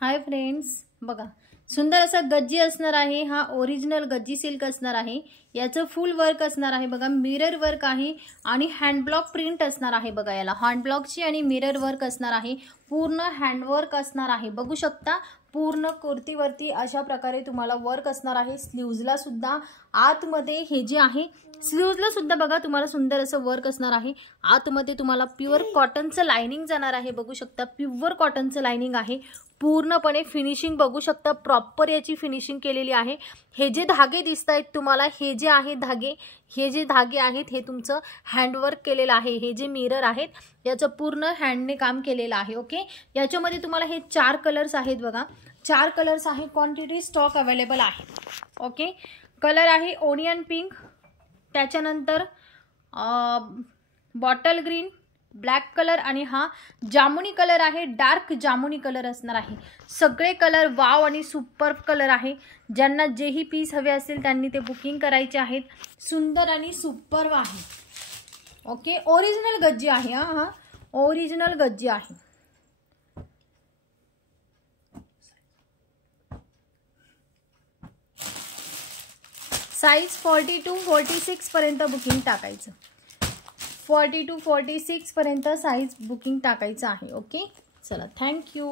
Hi friends, बघा सुंदर असा गज्जी असणार आहे। हा ओरिजिनल गज्जी सिल्क असणार आहे। याचं फुल वर्क असणार आहे। बघा मिरर वर्क आहे आणि हँड ब्लॉक प्रिंट असणार आहे। बघा याला हँड ब्लॉकची आणि मिरर वर्क असणार आहे। पूर्ण हँड वर्क असणार आहे। बघू शकता पूर्ण कुर्तीवरती अशा प्रकारे तुम्हाला वर्क असणार आहे। स्लीव्जला सुद्धा आतमध्ये हे जे आहे स्लीव्जला सुद्धा बघा तुम्हाला सुंदर असं वर्क असणार आहे। आतमध्ये तुम्हाला प्युअर कॉटनचं लाइनिंग जाणार आहे। बघू शकता प्युअर कॉटनचं लाइनिंग आहे। पूर्णपणे फिनिशिंग बघू शकता, प्रॉपर याची फिनिशिंग केलेली आहे। हे जे धागे दिसतायत तुम्हाला, हे जे आहे धागे, हे जे धागे आहेत हे तुमचं हँडवर्क केलेलं आहे। हे जे मिरर आहेत याचं पूर्ण हँडने काम केलेलं आहे। ओके, याच्यामध्ये तुम्हाला हे 4 कलर्स आहेत। बघा 4 कलर्स आहे। क्वांटिटी स्टॉक अवेलेबल आहे। ओके, कलर आहे ओनियन पिंक, त्याच्यानंतर बॉटल ग्रीन, ब्लॅक कलर आणि हा जामुनी कलर आहे। डार्क जामुनी कलर असणार आहे। सगळे कलर वाव आणि सुपर कलर आहे। ज्यांना जेही पीस हवे असेल त्यांनी ते बुकिंग करायचे आहेत। सुंदर आणि सुपर आहे। ओके, ओरिजिनल गज्जी आहे। हा ओरिजिनल गज्जी आहे। साइज 40 to 46 पर्यंत बुकिंग टाकायचं। 40 to 46 पर्यंत साइज बुकिंग टाकायचं आहे। ओके, चला थँक्यू।